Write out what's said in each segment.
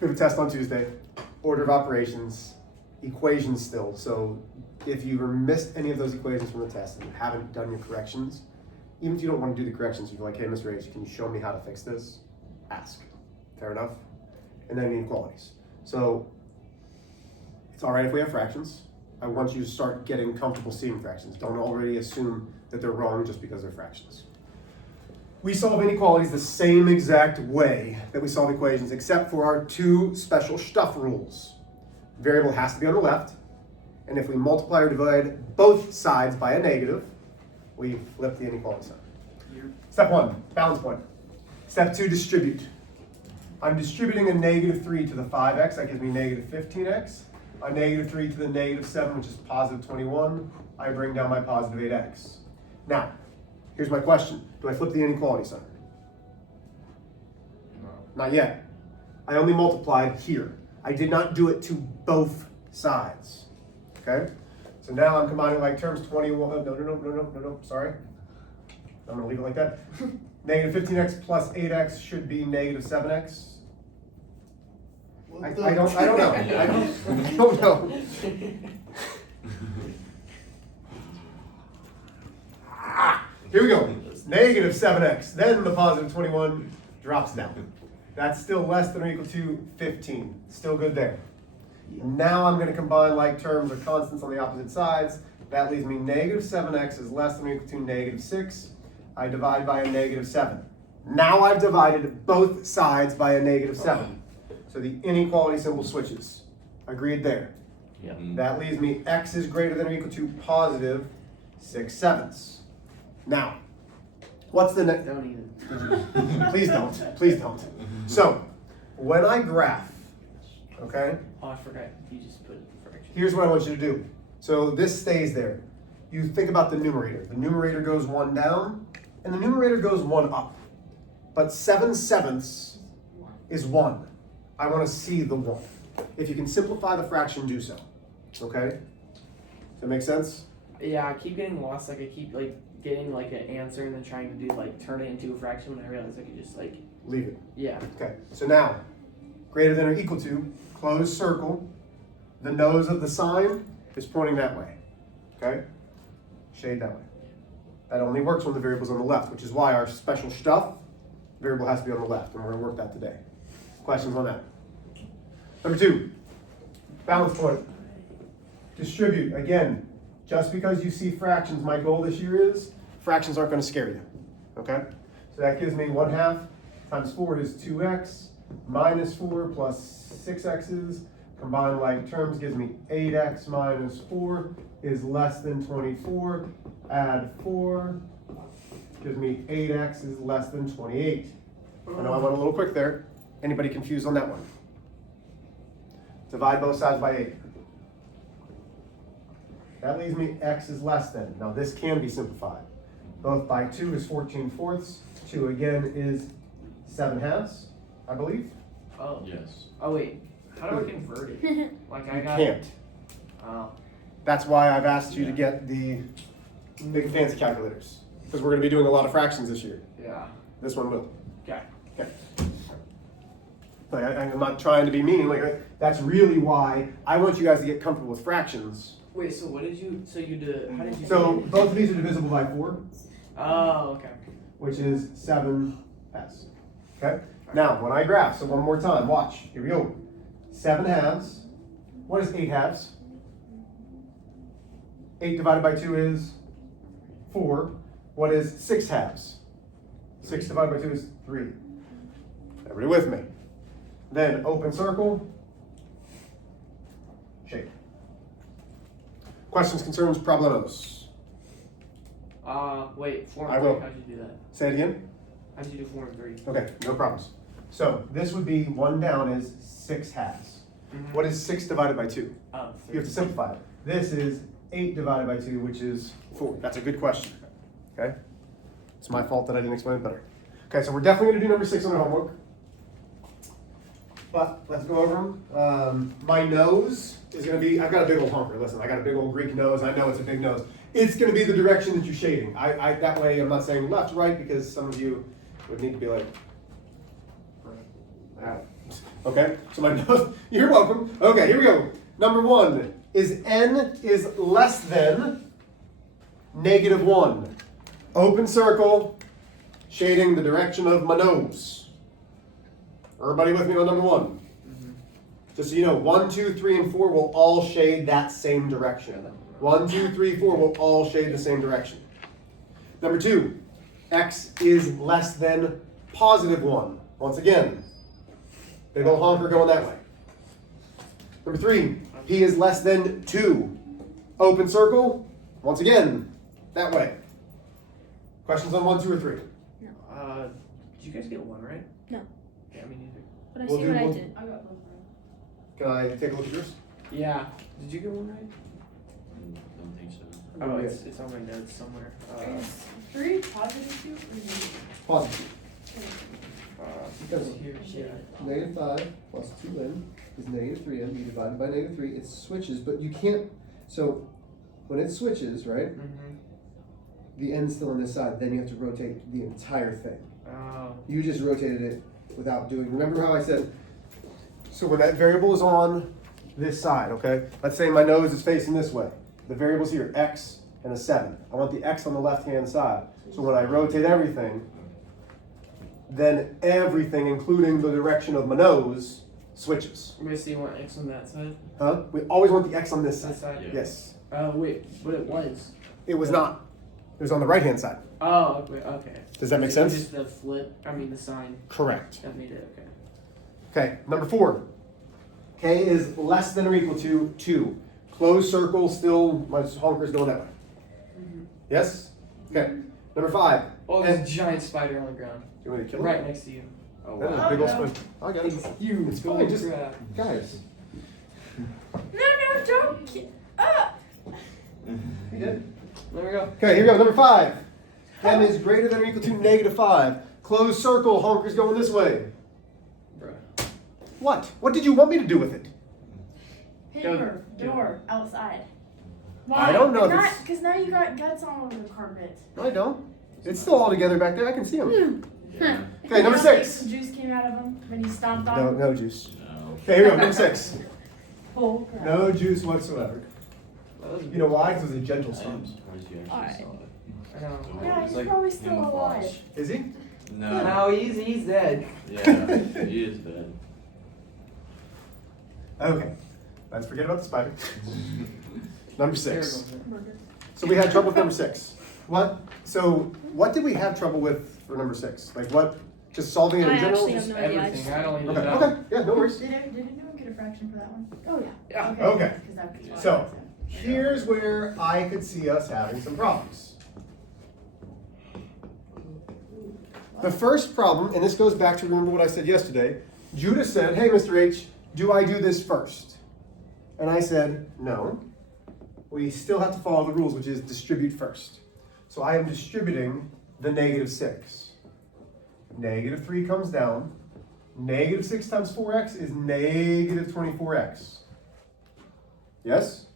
We have a test on Tuesday. Order of operations, equations still. So if you missed any of those equations from the test and you haven't done your corrections, even if you don't want to do the corrections, you're like, hey, Mr. H, can you show me how to fix this? Ask. Fair enough? And then inequalities. So it's all right if we have fractions. I want you to start getting comfortable seeing fractions. Don't already assume that they're wrong just because they're fractions. We solve inequalities the same exact way that we solve equations, except for our two special stuff rules. Variable has to be on the left, and if we multiply or divide both sides by a negative, we flip the inequality sign. Step 1, balance point. Step 2, distribute. I'm distributing a negative 3 to the 5x, that gives me negative 15x. A negative 3 to the negative 7, which is positive 21, I bring down my positive 8x. Now, here's my question. Do I flip the inequality sign? No. Not yet. I only multiplied here. I did not do it to both sides. Okay? So now I'm combining like terms 21, no, sorry. I'm gonna leave it like that. Negative 15x plus 8x should be negative 7x. I don't know. I don't know. Here we go. Negative 7x. Then the positive 21 drops down. That's still less than or equal to 15. Still good there. Now I'm going to combine like terms or constants on the opposite sides. That leaves me negative 7x is less than or equal to negative 6. I divide by a negative 7. Now I've divided both sides by a negative 7. So the inequality symbol switches. Agreed there. Yeah. That leaves me x is greater than or equal to positive 6/7. Now, what's the next? Don't even. Please don't. Please don't. So, when I graph, okay, Oh, I forgot. You just put fraction. here's what I want you to do. So this stays there. You think about the numerator. The numerator goes 1 down, and the numerator goes 1 up. But 7/7 is 1. I want to see the 1. If you can simplify the fraction, do so. Okay? Does that make sense? Yeah, I keep getting lost. Like I keep like getting like an answer and then trying to do like turn it into a fraction when I realize I could just like Leave it. yeah. Okay. So now, greater than or equal to, closed circle. The nose of the sign is pointing that way. Okay? Shade that way. That only works when the variable's on the left, which is why our special stuff, variable has to be on the left, and we're going to work that today. Questions on that? Number 2, balance point. Distribute. Again, just because you see fractions, my goal this year is fractions aren't going to scare you. Okay? So that gives me 1/2 times 4 is 2x minus 4 plus 6x's. Combined like terms gives me 8x minus 4 is less than 24. Add 4 gives me 8x is less than 28. I know I went a little quick there. Anybody confused on that one? Divide both sides by 8. That leaves me x is less than. Now this can be simplified. Both by 2 is 14/4. 2 again is 7/2, I believe. Oh. Yes. Oh wait. How do I convert it? Like I You got. can't. Oh. That's why I've asked you to get the big fancy calculators. Because we're going to be doing a lot of fractions this year. Yeah. This one will. Okay. Okay. Like, I'm not trying to be mean. That's really why I want you guys to get comfortable with fractions. Wait. So what did you? So you did? How did you? So do it? both of these are divisible by 4, Oh. Okay. which is 7s. Okay? Now, when I graph, so one more time, watch. Here we go. 7/2. What is 8/2? 8 divided by 2 is 4. What is 6/2? 6 divided by 2 is 3. Everybody with me? Then open circle, shake. Questions, concerns, problemos? Wait. 4 and I 3. will. How'd you do that? Say it again. How'd you do 4 and 3? Okay, no problems. So this would be 1 down is 6/2. Mhm. What is 6 divided by 2? Oh. You have to simplify it. This is 8 divided by 2, which is 4. That's a good question. Okay? It's my fault that I didn't explain it better. Okay, so we're definitely going to do number 6 on our homework. But let's go over them. My nose is going to be, I've got a big old honker. Listen, I got a big old Greek nose. I know it's a big nose. It's going to be the direction that you're shading. That way I'm not saying left, right, because some of you would need to be like, Okay, so my note, you're welcome. Okay, here we go. Number 1 is n is less than -1. Open circle, shading the direction of my nose. Everybody with me on number 1? Just so you know, 1, 2, 3, and 4 will all shade that same direction. 1, 2, 3, 4 will all shade the same direction. Number 2, x is less than +1. Once again, big old honker going that way. Number 3, p is less than 2. Open circle, once again, that way. Questions on 1, 2, or 3? Did you guys get 1 right? No. Yeah, me neither. But I We'll see do what I one. did. I got both right. Can I take a look at yours? Yeah. Did you get 1 right? Don't think so. Oh, it's on my notes somewhere. Is 3 positive 2 or negative? Positive. Because here, yeah. -5 plus 2n is -3n. You divide it by -3. It switches, but you can't. So when it switches, right, Mm-hmm. the n's still on this side. Then you have to rotate the entire thing. Oh. You just rotated it without doing. Remember how I said? So when that variable is on this side, okay. Let's say my nose is facing this way. The variable's here, x and a 7. I want the x on the left-hand side. So when I rotate everything, then everything, including the direction of my nose, switches. Wait, so you want X on that side? Huh? We always want the x on this This side. side? Yeah. Yes. Wait, but it was. It was not. It was on the right-hand side. Oh, okay. Does that make It was sense? Just the flip, the sign Correct. that made it, okay. Okay, number 4. K is less than or equal to 2. Closed circle, still, my honker's going that way. Yes? Okay. Number 5. Oh, there's a giant spider on the ground. You want me to kill it? Right next to you. Oh, That is a wow. big old Oh, no. spider. I got it. It's huge. It's fine, Holy just- crap. Guys. No, don't. You good? There we go. Okay, here we go. Number 5. M is greater than or equal to -5. Closed circle, honker's going this way. Bruh. What? What did you want me to do with it? Paper, Go. door, outside. I don't know if Not, it's- because now you got guts all over the carpet. No, I don't. It's still all together back there. I can see them. Yeah. Okay, number You know, like 6. some juice came out of them when you stomped on No, them. no juice. No. Okay, here we go. Number 6. Oh, crap. No juice whatsoever. That was You know why? Because it was a gentle I am stomp. surprised you actually Alright. saw it. I know. Yeah, It's he's probably still Game of alive. Thrones. Is he? No. No, he's dead. Yeah, he is dead. Okay. Let's forget about the spider. Number 6. Terrible. So we had trouble with number 6. What? So what did we have trouble with for number 6? Like what? Just solving it in I general? actually have no idea. I Everything. just- I don't even Okay. know. Okay. Yeah. No worries. Did anyone get a fraction for that one? Oh, yeah. Yeah. Okay. 'Cause that could be So why. here's where I could see us having some problems. The first problem, and this goes back to remember what I said yesterday. Judah said, "Hey, Mr. H, do I do this first?" And I said, "No. We still have to follow the rules, which is distribute first." So I am distributing the -6. -3 comes down. -6 times 4x is -24x. Yes?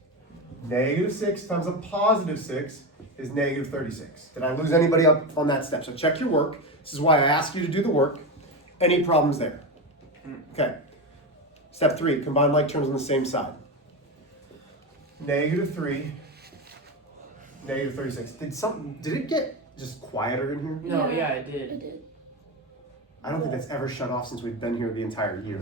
-6 times a +6 is -36. Did I lose anybody up on that step? So check your work. This is why I ask you to do the work. Any problems there? Okay. Step 3, combine like terms on the same side. -3, -36. Did it get just quieter in here? No, Yeah. yeah, it did. It did. I don't think that's ever shut off since we've been here the entire year.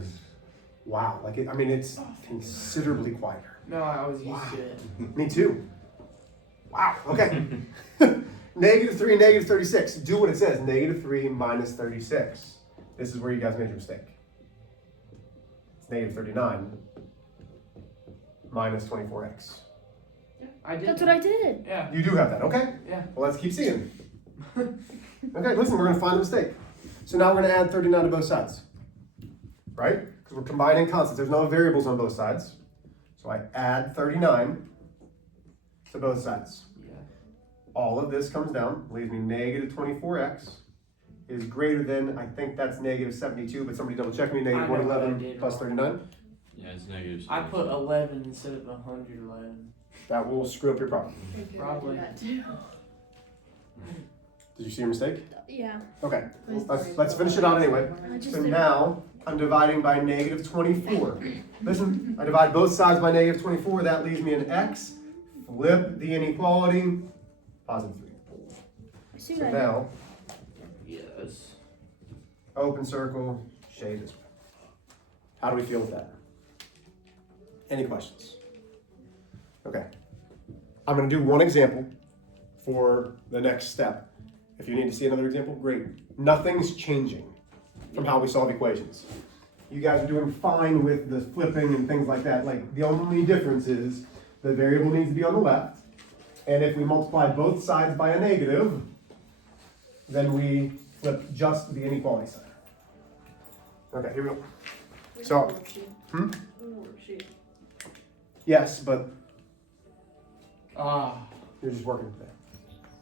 Wow, it's considerably quieter. No, I was used to it. Me too. Wow, okay. -3, -36. Do what it says, -3 minus 36. This is where you guys made your mistake. It's -39 minus 24x. I did. That's what I did. Yeah. You do have that, okay? Yeah. Well, let's keep seeing. Okay, listen, we're gonna find the mistake. So now we're gonna add 39 to both sides. Right? Because we're combining constants. There's no variables on both sides. So I add 39 to both sides. Yeah. All of this comes down, leaves me -24x is greater than, I think that's -72, but somebody double check me, I know what I -111 did plus wrong. 39. Yeah, it's negative. I put 11 instead of 111. That will screw up your problem. They could Probably. do that too. Did you see your mistake? Yeah. Okay, Please let's don't. finish it out anyway. I just So did. now, I'm dividing by negative 24. Listen, I divide both sides by negative 24, that leaves me an x. Flip the inequality, positive 3. So now, Yes. open circle, shade this way. How do we feel with that? Any questions? Okay. I'm going to do one example for the next step. If you need to see another example, great. Nothing's changing from how we solve equations. You guys are doing fine with the flipping and things like that. Like, the only difference is the variable needs to be on the left, and if we multiply both sides by a negative, then we flip just the inequality sign. Okay, here we go. So, yes, but you're just working with that.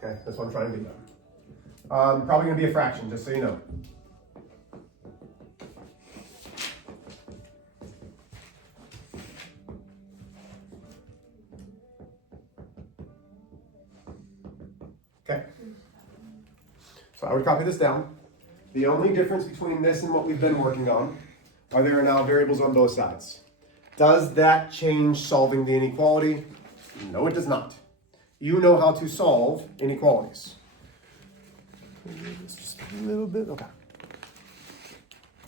Okay, that's what I'm trying to do. Probably going to be a fraction, just so you know. Okay. So I would copy this down. The only difference between this and what we've been working on are there are now variables on both sides. Does that change solving the inequality? No, it does not. You know how to solve inequalities. Just a little bit, okay.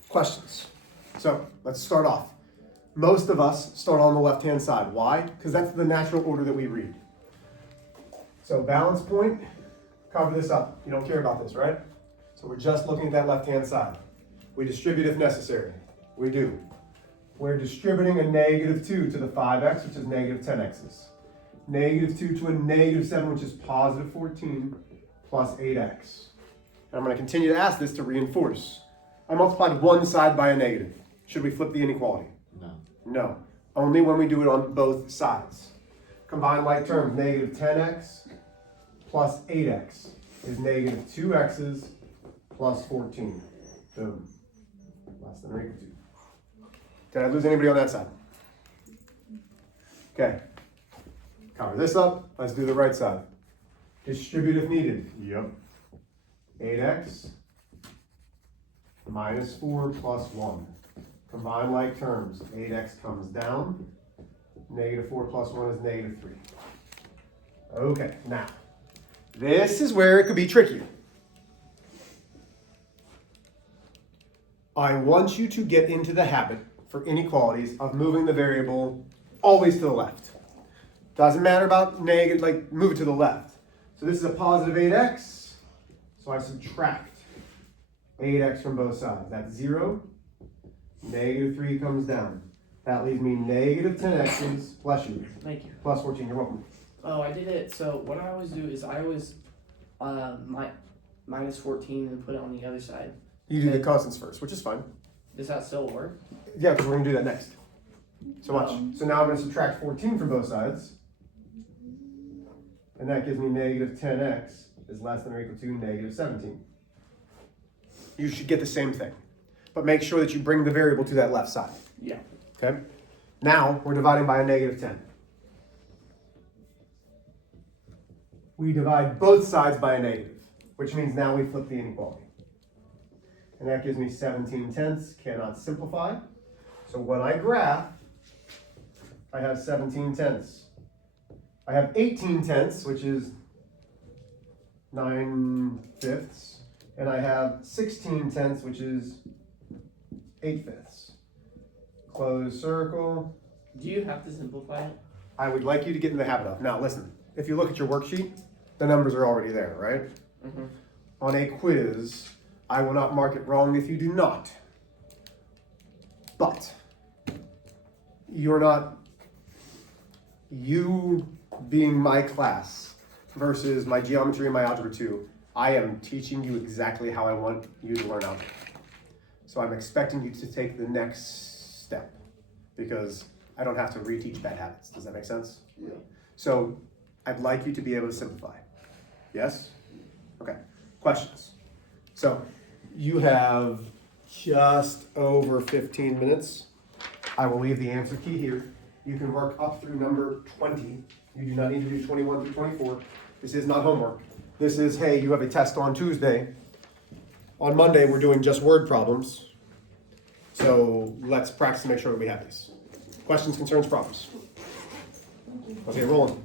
Questions? So let's start off. Most of us start on the left-hand side. Why? Because that's the natural order that we read. So balance point, cover this up. You don't care about this, right? So we're just looking at that left-hand side. We distribute if necessary. We do. We're distributing a negative 2 to the 5x, which is negative 10x's. Negative 2 to a negative 7, which is positive 14, plus 8x. And I'm going to continue to ask this to reinforce. I multiplied one side by a negative. Should we flip the inequality? No. No. Only when we do it on both sides. Combine like terms, negative 10x plus 8x is negative 2x's plus 14. Boom. Less than or equal to. Did I lose anybody on that side? Okay. Cover this up. Let's do the right side. Distribute if needed. Yep. 8x minus 4 plus 1. Combine like terms. 8x comes down. Negative 4 plus 1 is negative 3. Okay, now, this is where it could be tricky. I want you to get into the habit for inequalities of moving the variable always to the left. Doesn't matter about negative, like move it to the left. So this is a positive 8x, so I subtract 8x from both sides. That's 0. Negative 3 comes down. That leaves me negative 10x's, bless you, Thank you. plus 14, you're welcome. Oh, I did it. So what I always do is I always minus 14 and put it on the other side. You do the constants first, which is fine. Does that still work? Yeah, because we're going to do that next. So watch. So now I'm going to subtract 14 from both sides. And that gives me negative 10x is less than or equal to negative 17. You should get the same thing. But make sure that you bring the variable to that left side. Yeah. Okay? Now we're dividing by a negative 10. We divide both sides by a negative, which means now we flip the inequality. And that gives me 17 tenths, cannot simplify. So when I graph, I have 17 tenths. I have 18 tenths, which is 9/5, and I have 16 tenths, which is 8/5. Close circle. Do you have to simplify it? I would like you to get in the habit of. Now listen, if you look at your worksheet, the numbers are already there, right? Mm-hmm. On a quiz, I will not mark it wrong if you do not. But you're not, you being my class versus my geometry and my algebra 2, I am teaching you exactly how I want you to learn algebra. So I'm expecting you to take the next step because I don't have to reteach bad habits. Does that make sense? Yeah. So I'd like you to be able to simplify. Yes? Okay. Questions? So you have just over 15 minutes. I will leave the answer key here. You can work up through number 20. You do not need to do 21 through 24. This is not homework. This is, hey, you have a test on Tuesday. On Monday, we're doing just word problems. So let's practice to make sure that we have these. Questions, concerns, problems? Let's get rolling.